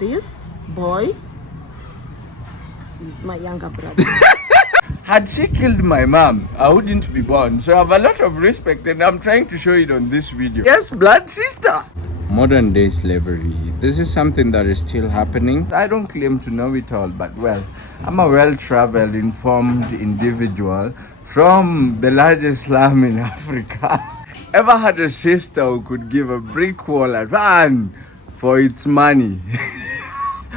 this boy is my younger brother. Had she killed my mom, I wouldn't be born. So I have a lot of respect and I'm trying to show it on this video. Yes, blood sister. Modern day slavery. This is something that is still happening. I don't claim to know it all, but well, I'm a well-traveled, informed individual from the largest slum in Africa. Ever had a sister who could give a brick wall a run for its money?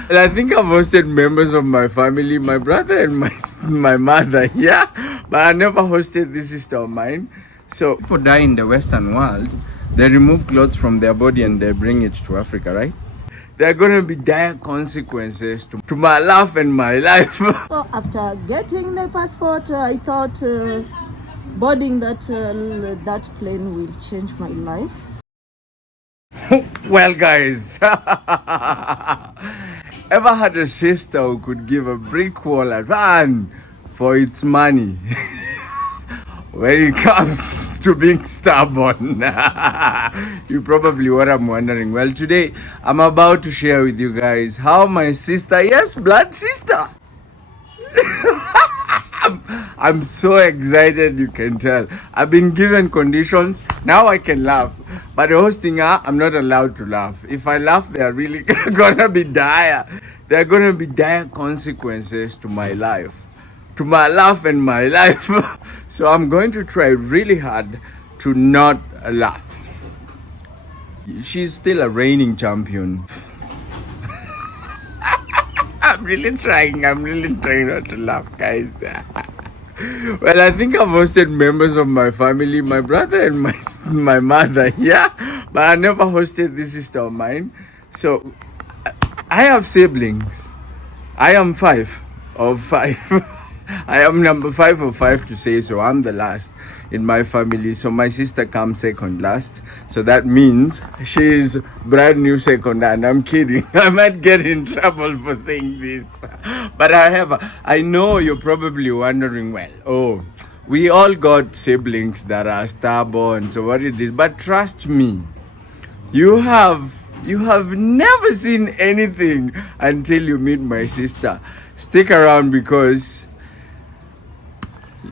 And I think I've hosted members of my family, my brother and my mother, yeah. But I never hosted this sister of mine. So people die in the Western world, they remove clothes from their body and they bring it to Africa, right? There are going to be dire consequences to my life and my life. So after getting the passport, I thought boarding that plane will change my life. Well, guys, ever had a sister who could give a brick wall a run for its money? When it comes to being stubborn, you probably what I'm wondering. Well, today I'm about to share with you guys how my sister, yes, blood sister, I'm so excited, you can tell. I've been given conditions. Now I can laugh. But hosting her, I'm not allowed to laugh. If I laugh, they're really gonna be dire. There are gonna be dire consequences to my life. To my laugh and my life. So I'm going to try really hard to not laugh. She's still a reigning champion. I'm really trying not to laugh, guys. Well, I think I've hosted members of my family, my brother and my mother, yeah. But I never hosted this sister of mine. So I have siblings. I am 5 of 5. I am number 5 of 5 to say so. I'm the last in my family. So my sister comes second last. So that means she's brand new second. And I'm kidding. I might get in trouble for saying this. But I know you're probably wondering, well, oh, we all got siblings that are stubborn. So what it is. But trust me, you have never seen anything until you meet my sister. Stick around because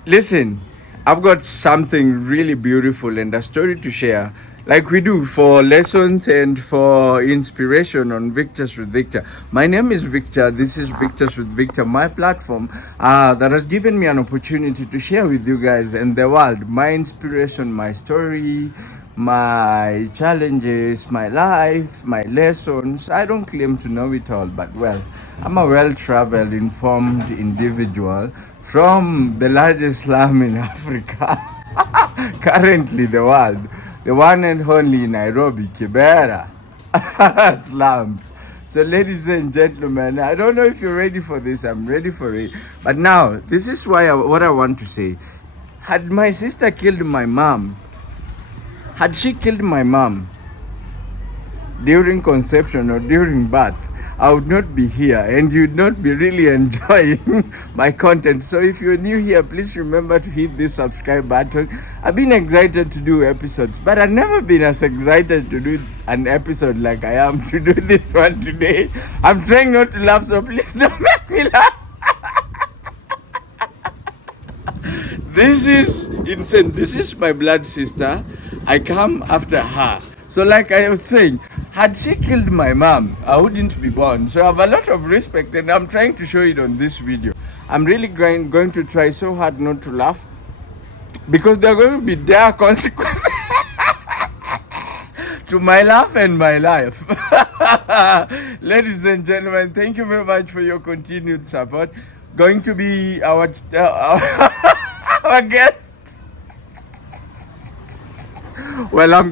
listen, I've got something really beautiful and a story to share, like we do for lessons and for inspiration on Victors with Victor. My name is Victor. This is Victors with Victor, my platform that has given me an opportunity to share with you guys and the world my inspiration, my story, my challenges, my life, my lessons. I don't claim to know it all, but well, I'm a well-traveled, informed individual from the largest slum in Africa, currently the world, the one and only Nairobi, Kibera slums. So ladies and gentlemen, I don't know if you're ready for this. I'm ready for it. But now, this is what I want to say. Had my sister killed my mom, had she killed my mom during conception or during birth, I would not be here and you'd not be really enjoying my content. So if you're new here, please remember to hit this subscribe button. I've been excited to do episodes, but I've never been as excited to do an episode like I am to do this one today. I'm trying not to laugh, so please don't make me laugh. This is insane. This is my blood sister. I come after her. So like I was saying, had she killed my mom, I wouldn't be born. So I have a lot of respect and I'm trying to show it on this video. I'm really going to try so hard not to laugh because there are going to be dire consequences to my laugh and my life. Ladies and gentlemen, thank you very much for your continued support. Going to be our guest. Well, I'm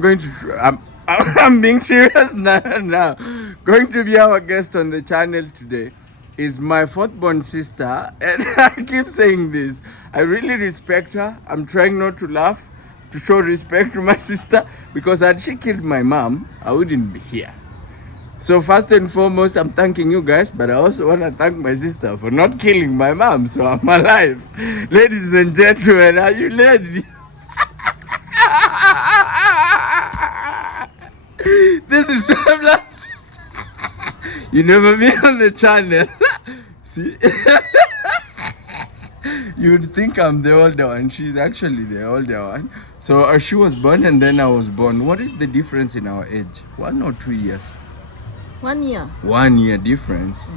being serious now. Going to be our guest on the channel today is my 4th-born sister, and I keep saying this. I really respect her. I'm trying not to laugh to show respect to my sister because had she killed my mom, I wouldn't be here. So first and foremost, I'm thanking you guys, but I also want to thank my sister for not killing my mom, so I'm alive. Ladies and gentlemen, are you ready? This is my blood sister. You never been on the channel. See? You would think I'm the older one. She's actually the older one. So she was born and then I was born. What is the difference in our age? 1 or 2 years? 1 year. 1 year difference.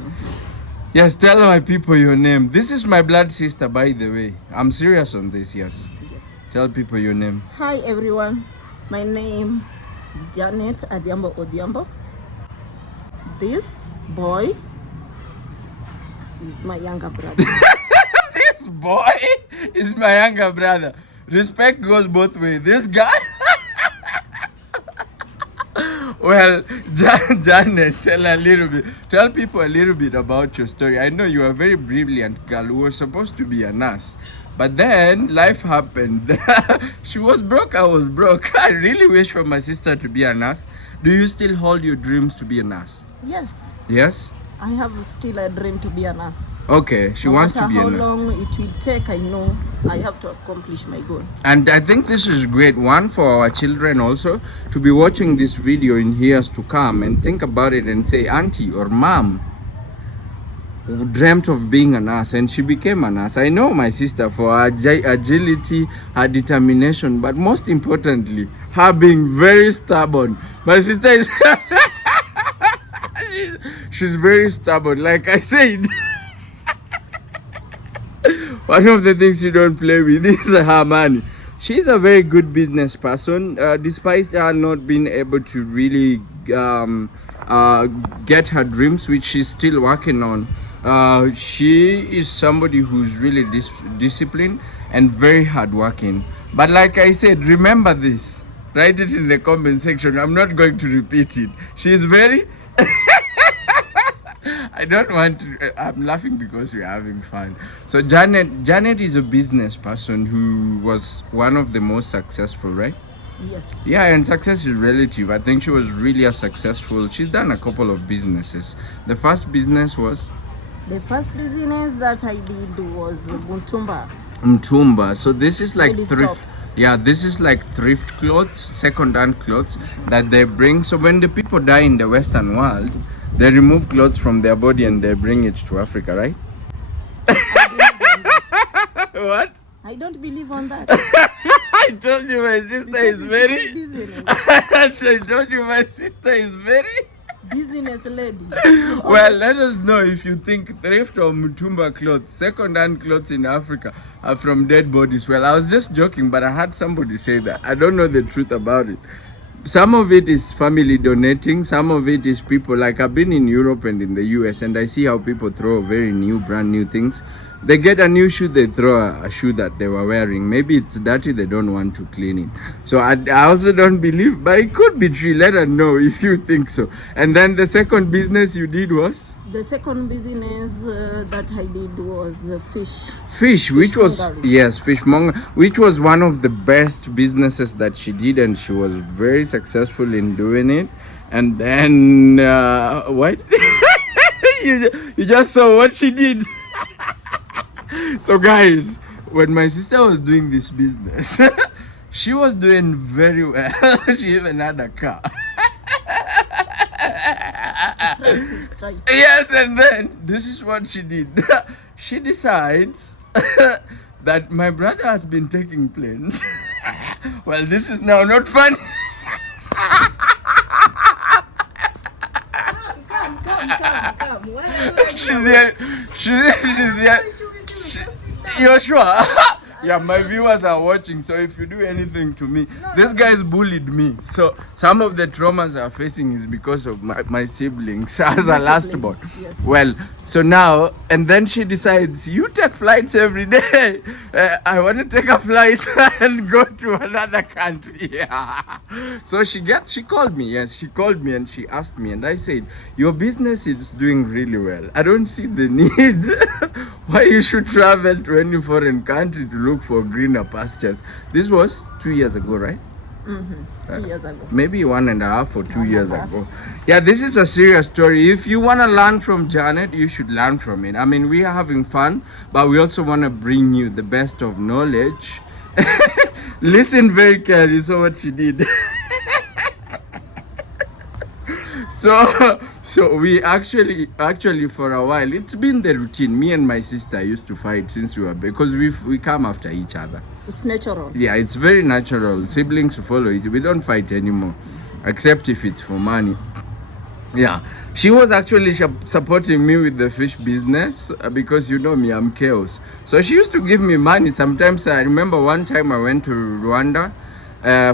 Yes, tell my people your name. This is my blood sister, by the way. I'm serious on this, yes. Yes. Tell people your name. Hi everyone. My name is Janet Adhiambo Odhiambo. This boy is my younger brother. This boy is my younger brother. Respect goes both ways. This guy. Well, Janet, tell people a little bit about your story. I know you are a very brilliant girl who was supposed to be a nurse. But then life happened. She was broke, I was broke. I really wish for my sister to be a nurse. Do you still hold your dreams to be a nurse? Yes. Yes? I have still a dream to be a nurse. Okay, she wants to be a nurse. nurse. How long it will take, I know I have to accomplish my goal. And I think this is great one for our children also to be watching this video in years to come and think about it and say, auntie or mom dreamt of being a nurse and she became a nurse. I know my sister for her agility, her determination, but most importantly, her being very stubborn. My sister is she's very stubborn, like I said. One of the things you don't play with is her money. She's a very good business person, despite her not being able to really get her dreams, which she's still working on. She is somebody who's really disciplined and very hardworking. But like I said, remember this. Write it in the comment section. I'm not going to repeat it. She's very... I don't want to. I'm laughing because we're having fun. So Janet is a business person who was one of the most successful, right? Yes. Yeah, and success is relative. I think she was really a successful. She's done a couple of businesses. The first business was? The first business that I did was Mtumba. Mtumba. So this is like Lady thrift. stops. Yeah, this is like thrift clothes, second-hand clothes that they bring. So when the people die in the Western world, they remove clothes from their body and they bring it to Africa, right? What? I don't believe on that. I told you my sister is very... I told you my sister is very... business lady. Well, let us know if you think thrift or Mutumba clothes, second-hand clothes in Africa are from dead bodies. Well, I was just joking, but I had somebody say that. I don't know the truth about it. Some of it is family donating, some of it is people, like I've been in Europe and in the US and I see how people throw very new, brand new things. They get a new shoe, they throw a shoe that they were wearing. Maybe it's dirty, they don't want to clean it. So I also don't believe, but it could be true. Let us know if you think so. And then the second business you did was? The second business that I did was fish. Fish, which was, mongering. yes, fishmonger, which was one of the best businesses that she did, and she was very successful in doing it. And then, what? you just saw what she did. So guys, when my sister was doing this business, she was doing very well. She even had a car. It's right. Yes, and then this is what she did. She decides that my brother has been taking planes. Well, this is now not funny. Come. Where She's here. You're sure? Yeah, my viewers are watching, so if you do anything to me, this guy's bullied me. So some of the traumas I'm facing is because of my siblings as a last born. Yes. Well, so now, and then she decides, you take flights every day. I want to take a flight and go to another country. Yeah. So she called me, yes, she called me and she asked me, and I said, your business is doing really well. I don't see the need why you should travel to any foreign country to look for greener pastures. This was 2 years ago, right? 2 years ago. Maybe 1.5 or 2 years ago. Yeah, this is a serious story. If you want to learn from Janet, you should learn from it. I mean, we are having fun, but we also want to bring you the best of knowledge. Listen very carefully. So what she did. So we actually for a while, it's been the routine. Me and my sister used to fight since we were because we come after each other. It's natural. Yeah, it's very natural. Siblings follow it. We don't fight anymore, except if it's for money. Yeah, she was actually supporting me with the fish business because you know me, I'm chaos. So she used to give me money. Sometimes I remember one time I went to Rwanda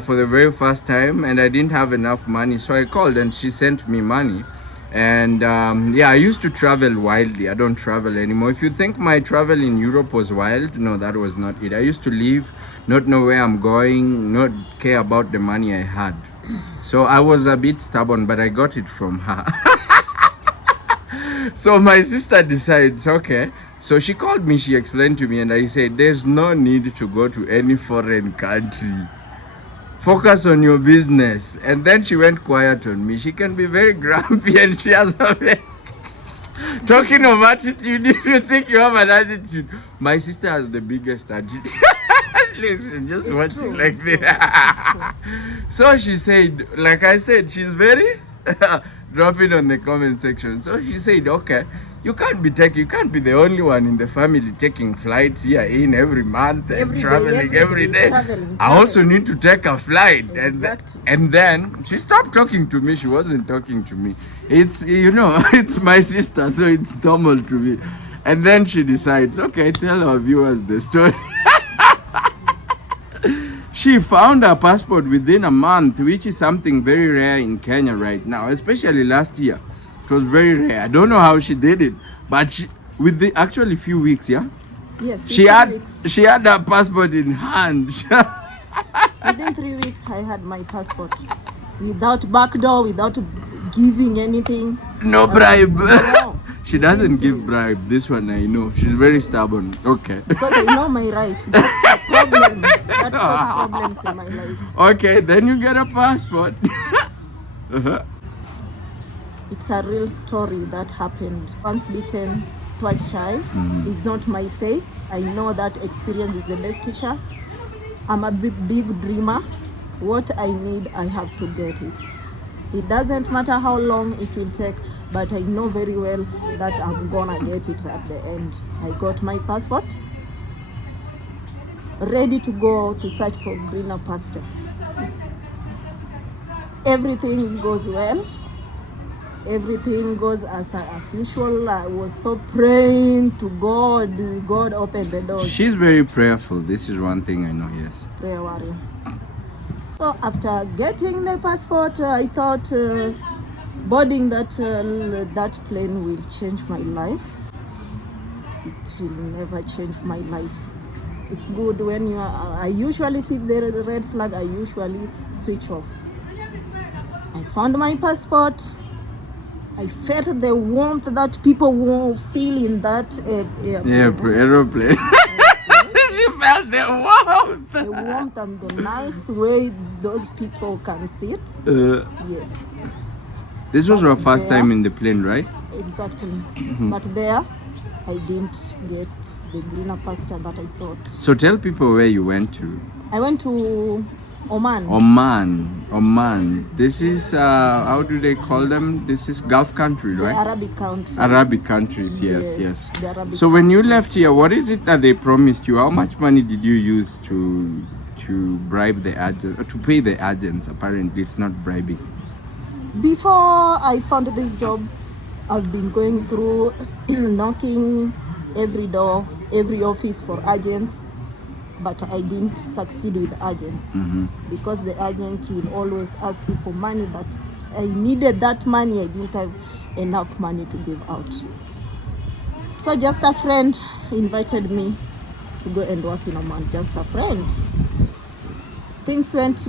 for the very first time and I didn't have enough money. So I called and she sent me money. And yeah, I used to travel wildly. I don't travel anymore. If you think my travel in Europe was wild, no, that was not it. I used to leave, not know where I'm going, not care about the money I had. So I was a bit stubborn, but I got it from her. So my sister decides, okay. So she called me, she explained to me, and I said, there's no need to go to any foreign country. Focus on your business. And then she went quiet on me. She can be very grumpy and she has a very talking of attitude, if you think you have an attitude, my sister has the biggest attitude. Just It's watching true, like it's true, this. So she said, like I said, she's very dropping on the comment section. So she said, okay, you can't be the only one in the family taking flights here in every month and Every day, traveling every day. traveling. I also need to take a flight. Exactly. And then she stopped talking to me. She wasn't talking to me. It's, you know, it's my sister, so it's normal to me. And then she decides, okay, tell our viewers the story. She found her passport within a month, which is something very rare in Kenya right now, especially last year. It was very rare. I don't know how she did it, but with the actually few weeks, yeah. Yes. She had her passport in hand. Within 3 weeks, I had my passport without backdoor, without giving anything. No bribe. No. She doesn't Within 3 give bribe. This one I know. She's very stubborn. Okay. Because I know my right. That's the problem. That caused problems in my life. Okay, then you get a passport. Uh-huh. It's a real story that happened. Once bitten, twice shy. It's not my say. I know that experience is the best teacher. I'm a big dreamer. What I need, I have to get it. It doesn't matter how long it will take, but I know very well that I'm gonna get it at the end. I got my passport, ready to go to search for greener pasture. Everything goes well. Everything goes as usual. I was so praying to God. God opened the doors. She's very prayerful. This is one thing I know, yes. Prayer warrior. So after getting the passport, I thought boarding that plane will change my life. It will never change my life. It's good when you are, I usually see the red flag, I usually switch off. I found my passport. I felt the warmth that people will feel in that aeroplane. You felt the warmth. The warmth and the nice way those people can sit. Yes. This was our first time in the plane, right? Exactly. But there, I didn't get the greener pasture that I thought. So tell people where you went to. I went to Oman. Oman. This is, how do they call them? This is Gulf country, right? The Arabic countries. Arabic countries, yes. The Arabic so when you left here, what is it that they promised you? How much money did you use to bribe the agent, to pay the agents? Apparently, it's not bribing. Before I found this job, I've been going through knocking every door, every office for agents, but I didn't succeed with agents because the agent will always ask you for money, but I needed that money. I didn't have enough money to give out. So just a friend invited me to go and work in Oman, just a friend. Things went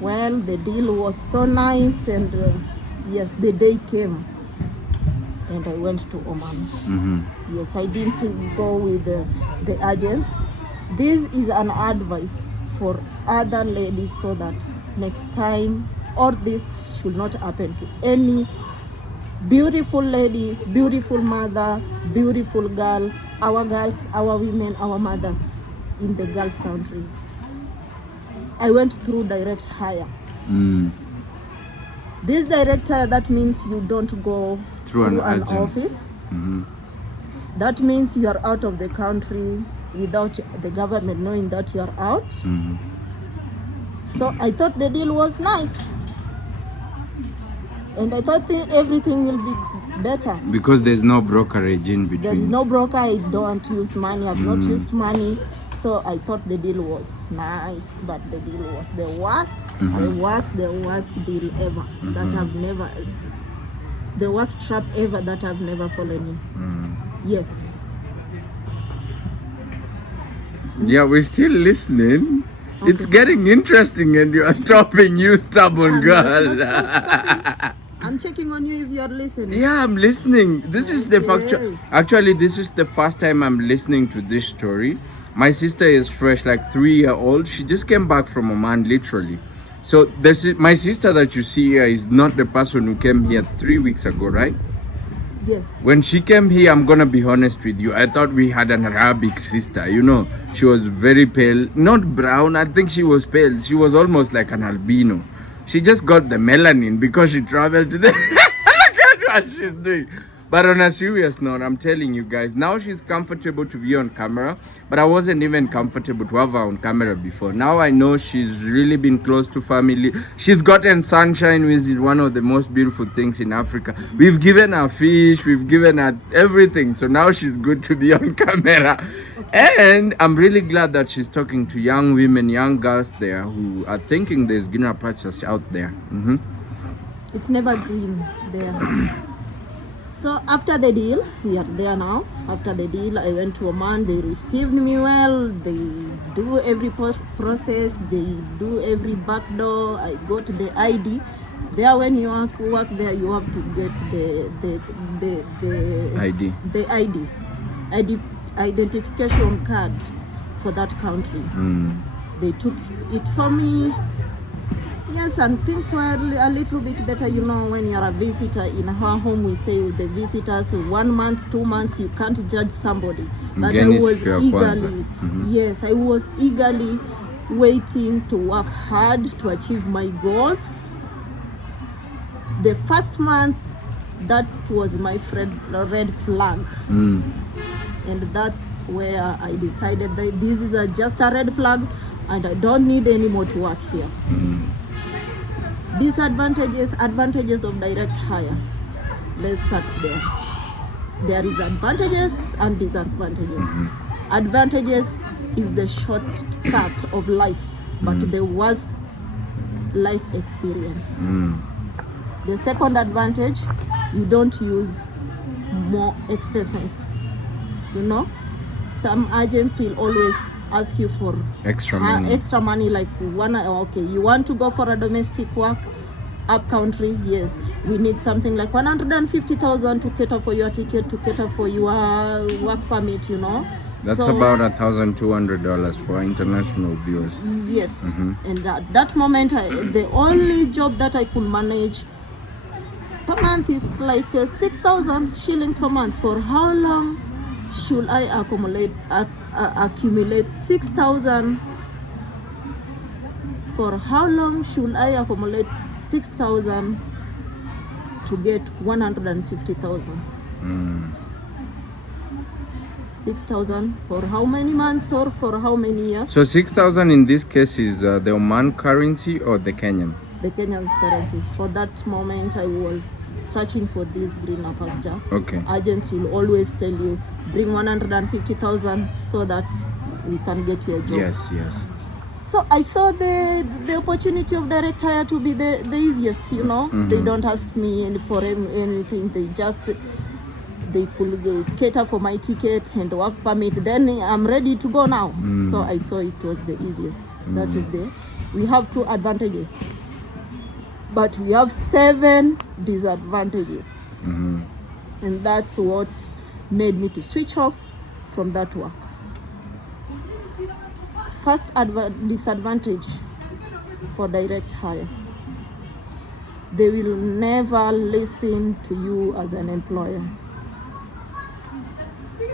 well, the deal was so nice, and yes, the day came and I went to Oman. Yes, I didn't go with the agents. This is an advice for other ladies so that next time, or this should not happen to any beautiful lady, beautiful mother, beautiful girl, our girls, our women, our mothers in the Gulf countries. I went through direct hire. This direct hire, that means you don't go Through an agent. office. Mm-hmm. That means you are out of the country without the government knowing that you are out. Mm-hmm. So I thought the deal was nice. And I thought everything will be better. Because there's no brokerage in between. There is no broker. I don't use money. I've not used money. So I thought the deal was nice, but the deal was the worst, the worst deal ever that I've never, the worst trap ever that I've never fallen in. Yes. Yeah, we're still listening. Okay. It's getting interesting and you are stopping, you stubborn girl. I'm checking on you if you're listening. Yeah, I'm listening. This is the actually, this is the first time I'm listening to this story. My sister is fresh, like 3-year-old. She just came back from Oman, literally. So this is my sister that you see here is not the person who came here 3 weeks ago, right? Yes. When she came here, I'm gonna be honest with you, I thought we had an Arabic sister. You know, she was very pale, not brown. I think she was pale. She was almost like an albino. She just got the melanin because she traveled to the. Look at what she's doing. But on a serious note, I'm telling you guys, now she's comfortable to be on camera, but I wasn't even comfortable to have her on camera before. Now I know she's really been close to family. She's gotten sunshine, which is one of the most beautiful things in Africa. We've given her fish, we've given her everything. So now she's good to be on camera. Okay. And I'm really glad that she's talking to young women, young girls there who are thinking there's greener pastures out there. It's never green there. So after the deal, we are there now. After the deal, I went to Oman. They received me well. They do every process. They do every back door. I got the ID. There, when you work there, you have to get the ID. The ID identification card for that country. They took it for me. Yes, and things were a little bit better, you know, when you're a visitor in our home. We say with the visitors, 1 month, 2 months, you can't judge somebody. But I was eagerly, yes, I was eagerly waiting to work hard to achieve my goals. The first month, that was my red flag. And that's where I decided that this is just a red flag and I don't need any more to work here. Advantages of direct hire. Let's start there. There is advantages and disadvantages. Advantages is the shortcut of life, but there was life experience. The second advantage, you don't use more expenses. You know, some agents will always ask you for extra money, like you want to go for a domestic work up country, yes, we need something like 150,000 to cater for your ticket, to cater for your work permit, you know. That's about $1,200 for international viewers. Yes. And at that moment, the only job that I could manage per month is like 6,000 shillings per month. For how long should I accumulate 6,000? For how long should I accumulate 6,000 to get 150,000? 6,000 for how many months or for how many years? So 6,000 in this case is the Oman currency or the Kenyan? The Kenyan currency. For that moment, I was searching for this greener pasture. Okay. Agents will always tell you, bring 150,000 so that we can get you a job. Yes. So I saw the opportunity of direct hire to be the easiest, you know. They don't ask me for anything. They could cater for my ticket and work permit. Then I'm ready to go now. So I saw it was the easiest. That is we have 2 advantages, but we have 7 disadvantages. And that's what made me to switch off from that work. First disadvantage for direct hire. They will never listen to you as an employer.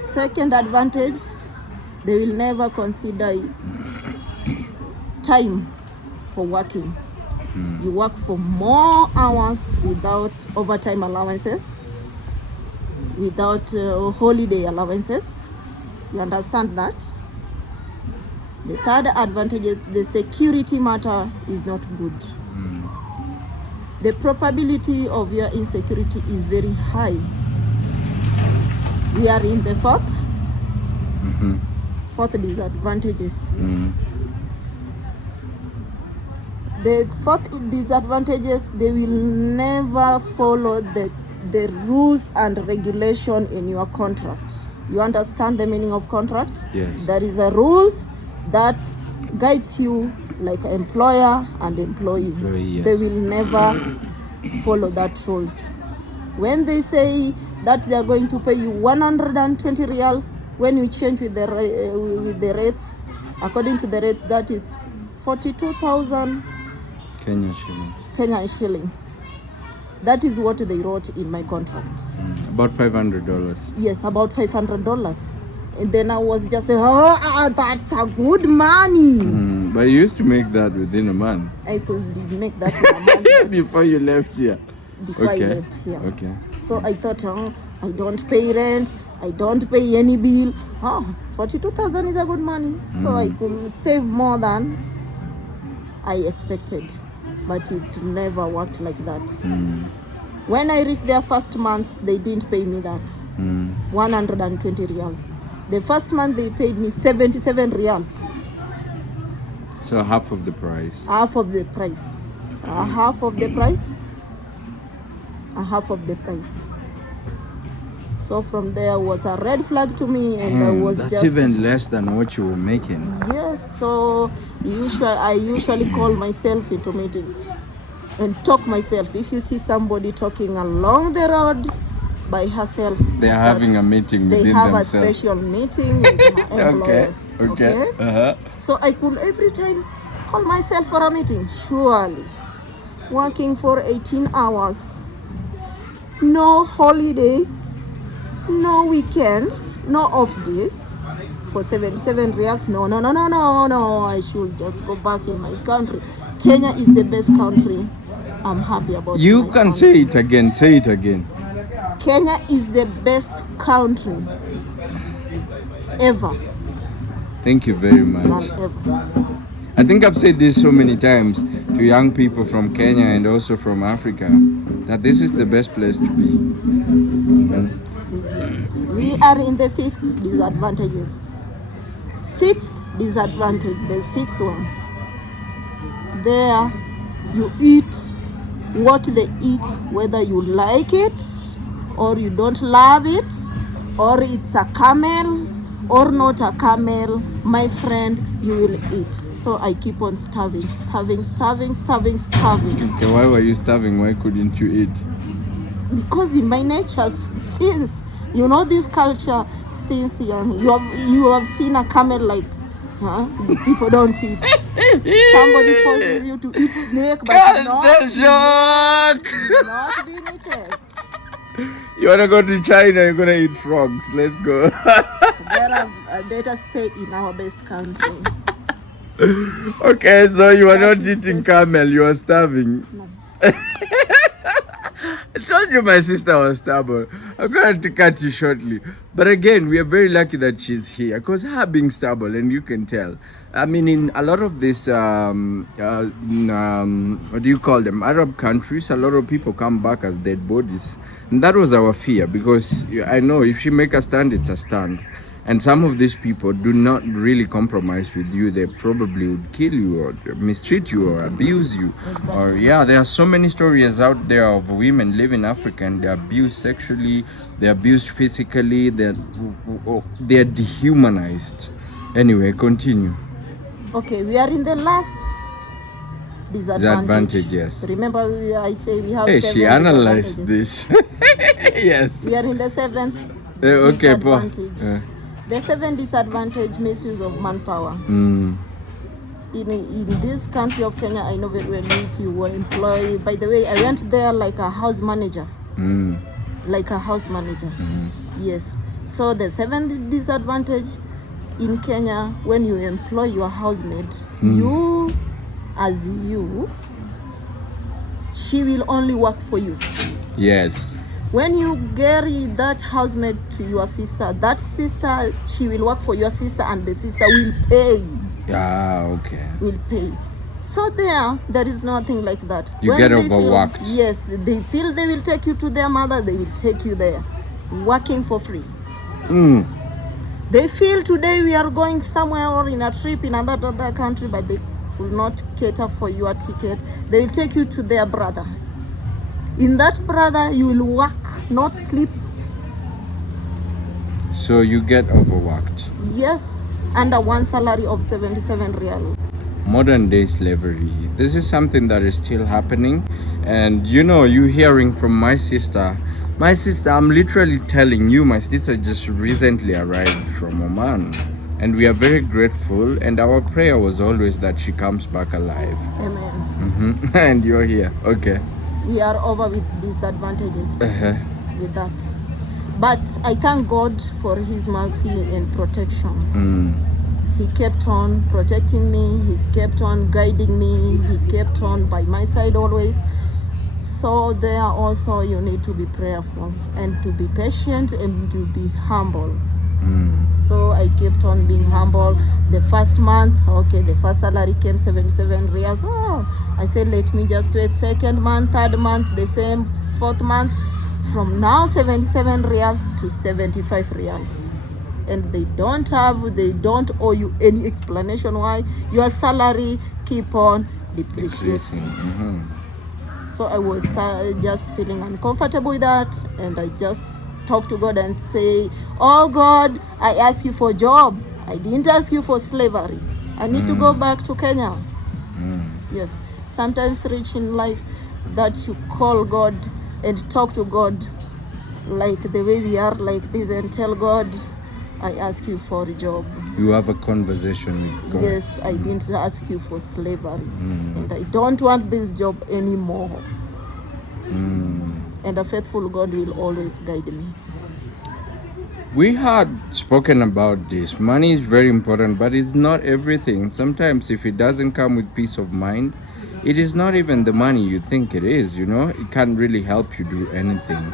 Second advantage, they will never consider time for working. You work for more hours without overtime allowances, without holiday allowances. You understand that? The third advantage is the security matter is not good. The probability of your insecurity is very high. We are in the fourth disadvantages. The fourth disadvantages, they will never follow the rules and regulation in your contract. You understand the meaning of contract? Yes. There is a rules that guides you like an employer and employee. Yes. They will never follow that rules. When they say that they are going to pay you 120 reals, when you change with the rates, according to the rate, that is 42,000 Kenyan shillings. That is what they wrote in my contract. About $500. Yes, about $500. And then I was just saying, that's a good money. But you used to make that within a month. I could make that in a month. Before you left here. Before I left here. Okay. So I thought, I don't pay rent, I don't pay any bill. 42,000 is a good money. So I could save more than I expected. But it never worked like that. When I reached their first month, they didn't pay me that. 120 reals. The first month they paid me 77 reals. So half of the price. Half of the price. Half of the price. Half of the price. So from there was a red flag to me, and I was that's just even less than what you were making. Yes, so I usually call myself into meeting and talk myself. If you see somebody talking along the road by herself, they're having a meeting within they have themselves. A special meeting with her employers. Okay. So I could every time call myself for a meeting. Surely, working for 18 hours, no holiday, no weekend, no off day, for 77 reals. No. I should just go back in my country. Kenya is the best country. I'm happy about it. You can say it again. Say it again. Kenya is the best country ever. Thank you very much. Than ever. I think I've said this so many times to young people from Kenya and also from Africa, that this is the best place to be. Yes. We are in the fifth disadvantages. Sixth disadvantage, the sixth one. There you eat what they eat, whether you like it or you don't love it, or it's a camel or not a camel, my friend, you will eat. So I keep on starving. Okay, why were you starving? Why couldn't you eat? Because in my nature, since you know this culture, since young, you have seen a camel like, the people don't eat. Somebody forces you to eat snake, but it's not being eaten. You wanna go to China? You're gonna eat frogs. Let's go. I better stay in our best country. Okay, so you are not eating camel. You are starving. No. I told you my sister was stubborn. I'm going to cut you shortly. But again, we are very lucky that she's here, because her being stubborn, and you can tell. I mean, in a lot of these, what do you call them, Arab countries, a lot of people come back as dead bodies. And that was our fear, because I know if she make a stand, it's a stand. And some of these people do not really compromise with you. They probably would kill you or mistreat you or abuse you. Exactly. Or there are so many stories out there of women live in Africa and they're abused sexually, they're abused physically, they're dehumanized. Anyway, continue. Okay, we are in the last disadvantage. Yes. Remember, I say we have Hey, seven she analyzed disadvantages. this. Yes. We are in the seventh Okay, disadvantage. The seventh disadvantage, misuse of manpower. In this country of Kenya, I know very well if you were employed. By the way, I went there like a house manager. Yes. So the seventh disadvantage in Kenya, when you employ your housemaid, you she will only work for you. Yes. When you carry that housemaid to your sister, that sister, she will work for your sister, and the sister will pay. Okay. Will pay. So there is nothing like that. You get overworked. Yes, they feel they will take you to their mother, they will take you there, working for free. They feel today we are going somewhere or in a trip in another country, but they will not cater for your ticket. They will take you to their brother. In that brother, you will work, not sleep. So you get overworked. Yes, under one salary of 77 real. Modern day slavery. This is something that is still happening. And you hearing from my sister. My sister, I'm literally telling you, my sister just recently arrived from Oman. And we are very grateful. And our prayer was always that she comes back alive. Amen. And you're here. Okay. We are over with disadvantages with that. But I thank God for his mercy and protection. He kept on protecting me. He kept on guiding me. He kept on by my side always. So there also you need to be prayerful and to be patient and to be humble. So I kept on being humble. The first month, the first salary came 77 reals. I said, let me just wait. Second month, third month, the same. Fourth month, from now 77 reals to 75 reals. And they don't owe you any explanation why your salary keep on depreciating. So I was just feeling uncomfortable with that, and I just talk to God and say, oh God, I ask you for a job. I didn't ask you for slavery. I need to go back to Kenya. Yes, sometimes rich in life that you call God and talk to God like the way we are like this and tell God, I ask you for a job. You have a conversation with God. Yes, I didn't ask you for slavery. And I don't want this job anymore. And a faithful God will always guide me. We had spoken about this. Money is very important, but it's not everything. Sometimes if it doesn't come with peace of mind, it is not even the money you think it is, It can't really help you do anything.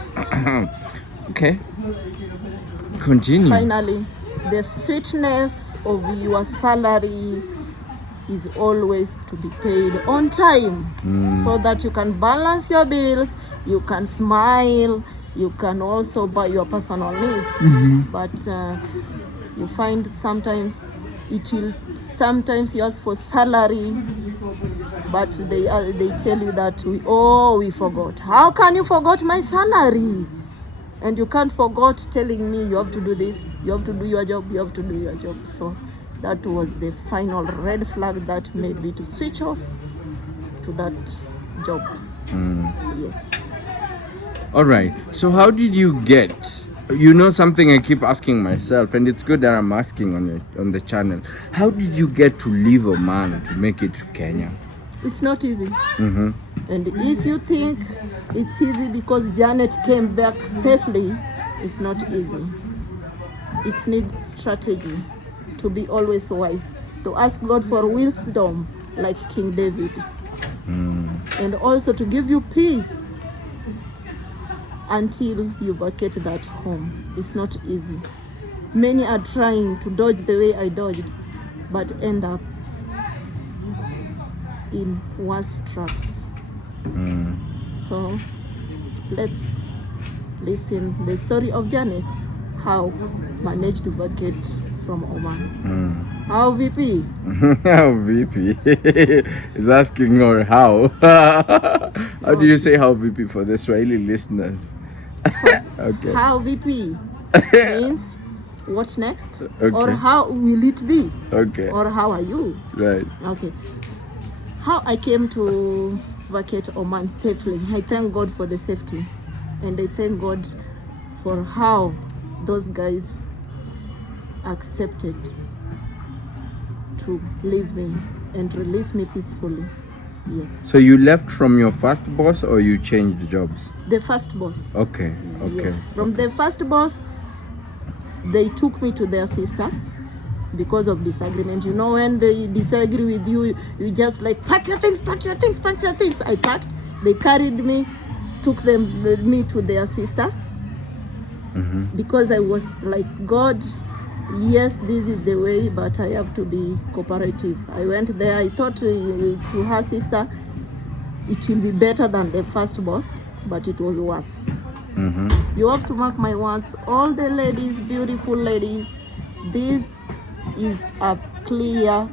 Okay. Continue. Finally, the sweetness of your salary is always to be paid on time, so that you can balance your bills, you can smile, you can also buy your personal needs. But you find sometimes you ask for salary, but they tell you that we forgot. How can you forget my salary? And you can't forget telling me you have to do this, you have to do your job, you have to do your job. So that was the final red flag that made me to switch off to that job. Yes. All right. So how did you get, something I keep asking myself, and it's good that I'm asking on the channel. How did you get to leave Oman to make it to Kenya? It's not easy. And if you think it's easy because Janet came back safely, it's not easy. It needs strategy, to be always wise, to ask God for wisdom like King David, and also to give you peace until you vacate that home. It's not easy. Many are trying to dodge the way I dodged, but end up in worse traps. So let's listen the story of Janet, how managed to vacate from Oman. How VP? How VP is asking, or how? How do you say how VP for the Swahili listeners? Okay. How VP means what next? Okay. Or how will it be? Okay. Or how are you? Right. Okay. How I came to vacate Oman safely. I thank God for the safety, and I thank God for how those guys accepted to leave me and release me peacefully. Yes. So you left from your first boss, or you changed jobs? The first boss. Okay. Yes. From the first boss, they took me to their sister. because of disagreement. You know, when they disagree with you, you just like, pack your things, pack your things, pack your things. I packed. They carried me, took me to their sister. Because I was like, God, yes, this is the way, but I have to be cooperative. I went there. I thought to her sister, it will be better than the first boss, but it was worse. You have to mark my words, all the ladies, beautiful ladies, this is a clear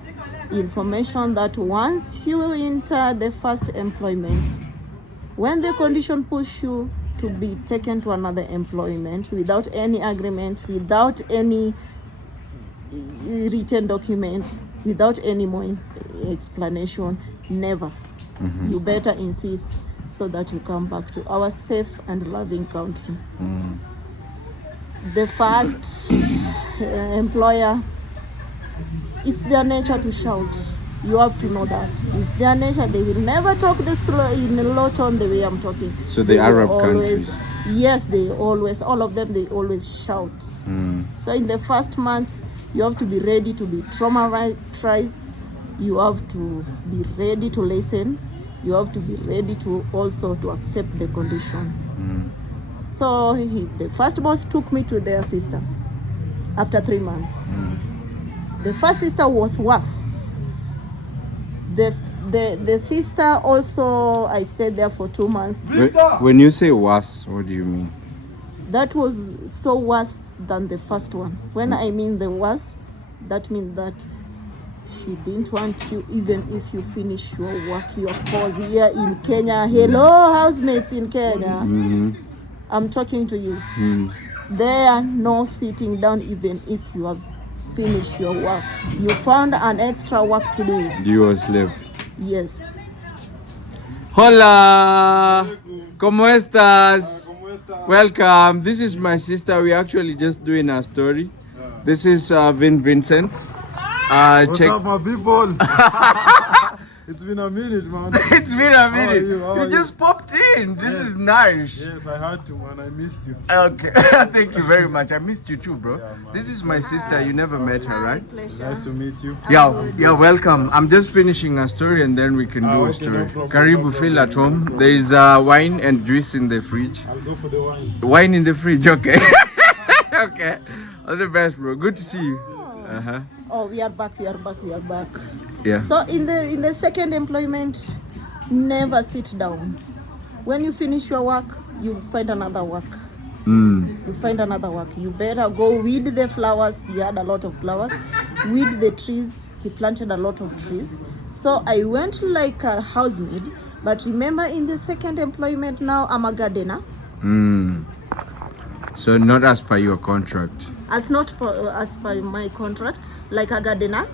information that once you enter the first employment, when the condition push you to be taken to another employment without any agreement, without any written document, without any more explanation, never. You better insist so that you come back to our safe and loving country. The first employer, it's their nature to shout. You have to know that. It's their nature. They will never talk this in a low tone the way I'm talking. So the Arab countries? Yes, they always, all of them, they always shout. So in the first month, you have to be ready to be traumatized. You have to be ready to listen. You have to be ready to also to accept the condition. So the first boss took me to their sister after 3 months. The first sister was worse. The sister also, I stayed there for 2 months. When you say worse, what do you mean? That was so worse than the first one. When I mean the worst, that means that she didn't want you, even if you finish your work, your course here in Kenya. Hello, housemates in Kenya. I'm talking to you. There are no sitting down, even if you have finished your work. You found an extra work to do. You were a slave. Yes. Hola, ¿cómo estás? Welcome. This is my sister. We're actually just doing a story. This is Vincent. What's up, my people? It's been a minute, man. It's been a minute. How are You just popped in. This is nice. Yes, I had to, man. I missed you. Okay. Thank you very much. I missed you too, bro. Yeah, man. This is my sister. You never met her, right? Pleasure. Nice to meet you. Yeah, welcome. I'm just finishing a story and then we can do a okay, story. no problem, Karibu, no feel problem, at home. no problem. There is wine and juice in the fridge. I'll go for the wine. Wine in the fridge, okay. Okay. All the best, bro. Good to see you. Oh, we are back. Yeah. So in the second employment, never sit down. When you finish your work, you find another work. You find another work. You better go weed the flowers. He had a lot of flowers. Weed the trees. He planted a lot of trees. So I went like a housemaid. But remember, in the second employment now, I'm a gardener. So not as per your contract. As per my contract, like a gardener.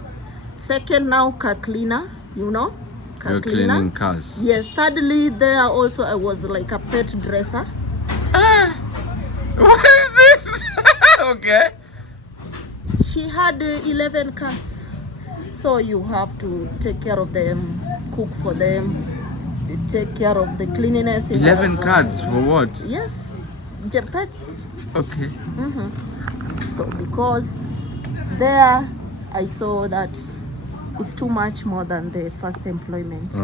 Second now, car cleaner, you know. You're cleaning cars. Yes. Thirdly, there also I was like a pet dresser. What is this? Okay. She had 11 cats. So you have to take care of them, cook for them, take care of the cleanliness. 11 cards for what? Yes, the pets. Okay. So because there I saw that it's too much more than the first employment.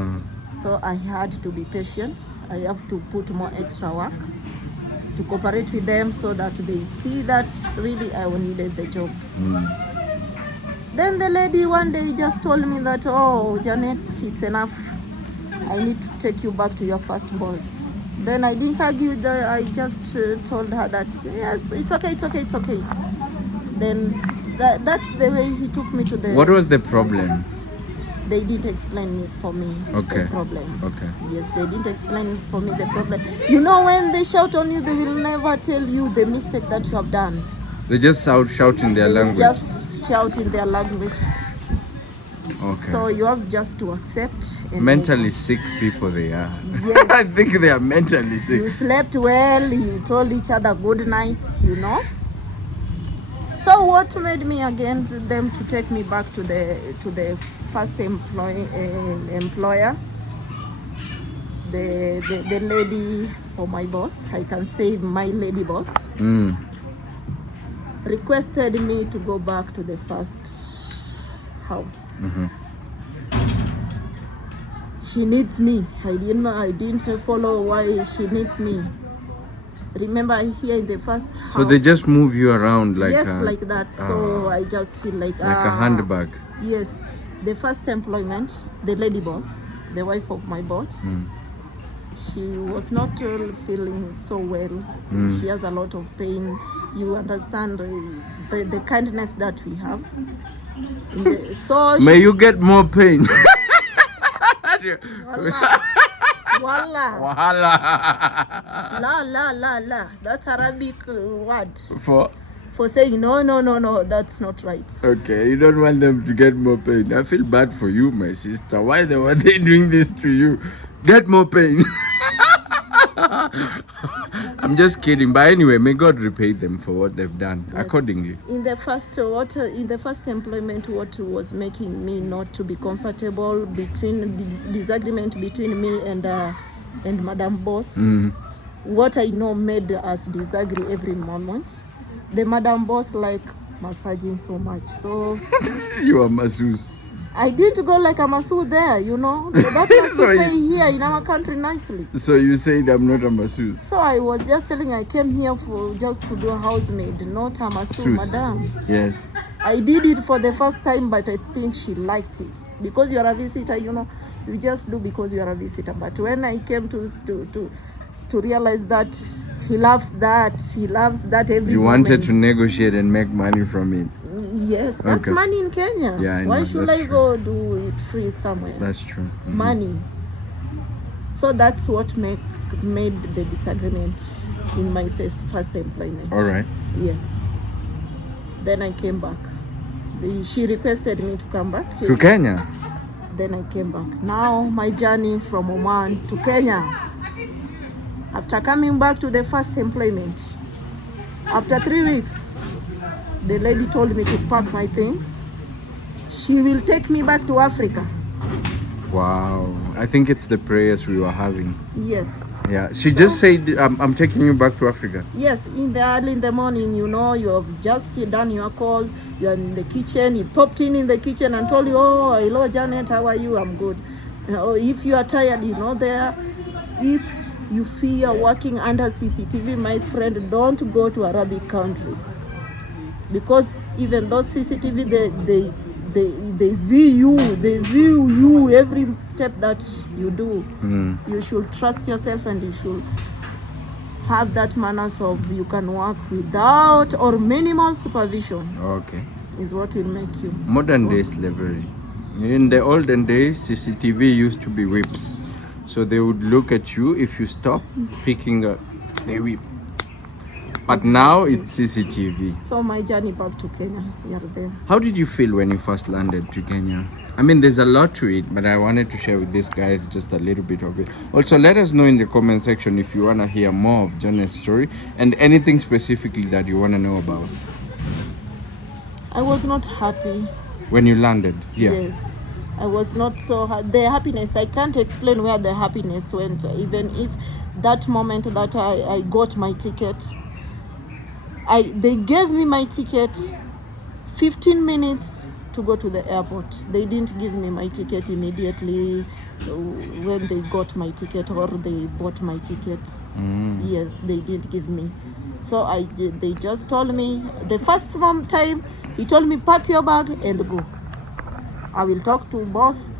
So I had to be patient. I have to put more extra work to cooperate with them so that they see that really I needed the job. Then the lady one day just told me that, oh, Janet, it's enough. I need to take you back to your first boss. Then I didn't argue with her. I just told her that, yes, it's okay. Then that's the way he took me to the... What was the problem? They didn't explain it for me, the problem. Okay. Yes, they didn't explain for me the problem. You know, when they shout on you, they will never tell you the mistake that you have done. They just shout in their They will language. just shout in their language. Okay. So you have just to accept. And Mentally sick people they are. Yes. I think they are mentally sick. you slept well, you told each other good night, you know. So what made me again them to take me back to the first employer, the lady for my boss, I can say my lady boss. requested me to go back to the first house. She needs me. I didn't follow why she needs me. Remember, here in the first house. So they just move you around like yes, like that. So I just feel like a handbag. Yes, the first employment, the lady boss, the wife of my boss, she was not feeling so well. She has a lot of pain. You understand the kindness that we have. So may you get more pain. Wallah. Wahala. La. That's Arabic word For saying no. That's not right. okay, you don't want them to get more pain. I feel bad for you, my sister. Why were they doing this to you? Get more pain. I'm just kidding, but anyway, may God repay them for what they've done accordingly. In the first employment, what was making me not to be comfortable disagreement between me and Madam Boss. What I know made us disagree every moment. The Madam Boss like massaging so much, so You are masseuse. I didn't go like a masseuse there, That masseuse pay here in our country nicely. So you said I'm not a masseuse. So I was just telling I came here for just to do a housemaid, not a masseuse, madam. Yes. I did it for the first time, but I think she liked it. Because you are a visitor, you just do because you are a visitor. But when I came to realize that he loves that every You moment. wanted to negotiate and make money from it. Yes, that's money in Kenya. Yeah, I know. Why should I go do it free somewhere? That's true. Money. So that's what made the disagreement in my first employment. All right. Yes. Then I came back. She requested me to come back To Kenya? Then I came back. Now my journey from Oman to Kenya. After coming back to the first employment, after 3 weeks, the lady told me to pack my things. She will take me back to Africa. Wow. I think it's the prayers we were having. Yes. Yeah. She just said, I'm taking you back to Africa. Yes, early in the morning, you have just done your calls. You are in the kitchen. He popped in the kitchen and told you, oh, hello, Janet, how are you? I'm good. If you are tired, there. If you fear working under CCTV, my friend, don't go to Arabic countries. Because even those CCTV, they view you every step that you do. You should trust yourself and you should have that manners of you can work without or minimal supervision. Okay. Is what will make you. Modern day slavery. In the olden days, CCTV used to be whips. So they would look at you if you stop picking up, they whip. But now it's CCTV. So my journey back to Kenya, we are there. How did you feel when you first landed to Kenya? I mean, there's a lot to it, but I wanted to share with these guys just a little bit of it. Also, let us know in the comment section if you want to hear more of Janet's story and anything specifically that you want to know about. I was not happy. When you landed here? Yes. I was not so the happiness, I can't explain where the happiness went. Even if that moment that I got my ticket, they gave me my ticket 15 minutes to go to the airport. They didn't give me my ticket immediately when they got my ticket or they bought my ticket. Yes, they didn't give me. So they just told me, the first time, he told me, pack your bag and go. I will talk to boss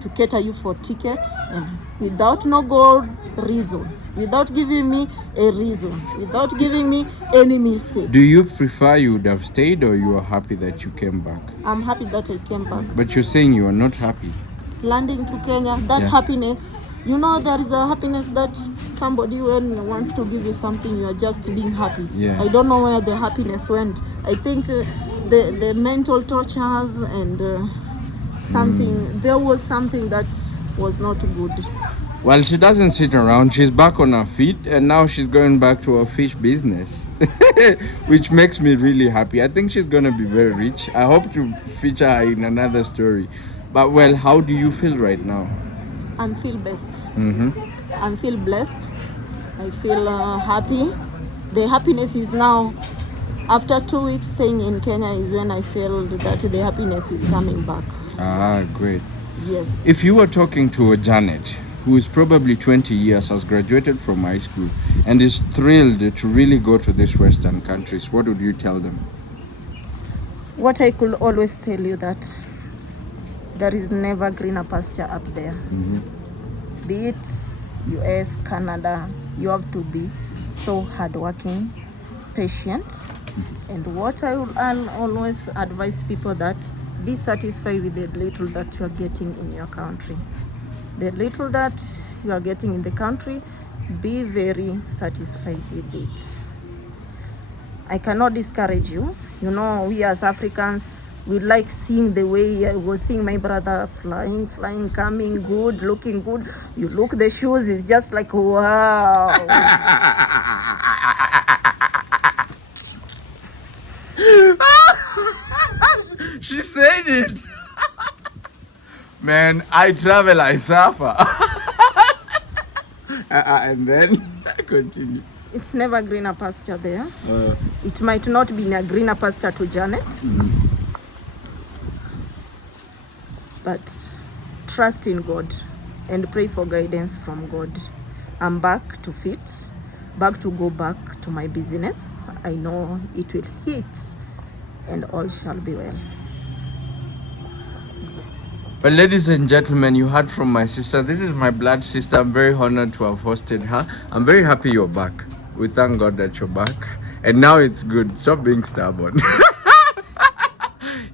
to cater you for ticket, and without no good reason, without giving me a reason, without giving me any mistake. Do you prefer you would have stayed or you are happy that you came back? I'm happy that I came back. But you're saying you are not happy. Landing to Kenya, that happiness, there is a happiness that somebody when wants to give you something, you are just being happy. Yeah. I don't know where the happiness went. I think the mental tortures and there was something that was not good. Well, she doesn't sit around. She's back on her feet and now she's going back to her fish business, which makes me really happy. I think she's going to be very rich. I hope to feature her in another story. But well, how do you feel right now? I feel best. I feel blessed. I feel happy. The happiness is now After 2 weeks staying in Kenya is when I felt that the happiness is coming back. Ah, great. Yes. If you were talking to a Janet, who is probably 20 years, has graduated from high school, and is thrilled to really go to these Western countries, what would you tell them? What I could always tell you that there is never greener pasture up there. Be it US, Canada, you have to be so hardworking, patient. And what I'll always advise people that be satisfied with the little that you are getting in your country. The little that you are getting in the country, be very satisfied with it. I cannot discourage you. You know, we as Africans, we like seeing the way I was seeing my brother flying, coming good, looking good. You look the shoes, it's just like, wow. She said it. Man, I travel, I suffer. And then continue. It's never greener pasture there. It might not be a greener pasture to Janet. But trust in God and pray for guidance from God. I'm back to fit, back to go back to my business. I know it will hit and all shall be well. Yes. Well, ladies and gentlemen, you heard from my sister. This is my blood sister. I'm very honored to have hosted her. I'm very happy you're back. We thank God that you're back. And now it's good. Stop being stubborn.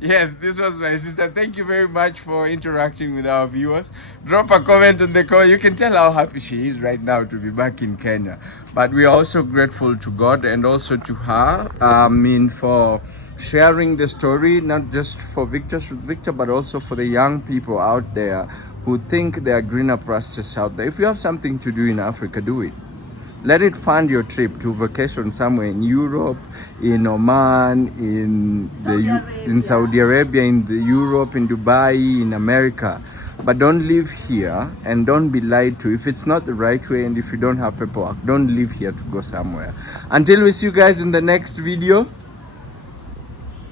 Yes, this was my sister. Thank you very much for interacting with our viewers. Drop a comment on the comment. You can tell how happy she is right now to be back in Kenya. But we are also grateful to God and also to her, for sharing the story, not just for Victor, but also for the young people out there who think there are greener pastures out there. If you have something to do in Africa, do it. Let it fund your trip to vacation somewhere in Europe, in Oman, in Saudi Arabia, in Europe, in Dubai, in America. But don't live here and don't be lied to. If it's not the right way and if you don't have paperwork, don't live here to go somewhere. Until we see you guys in the next video,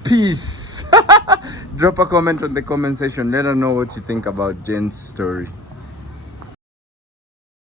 peace. Drop a comment on the comment section. Let us know what you think about Jen's story.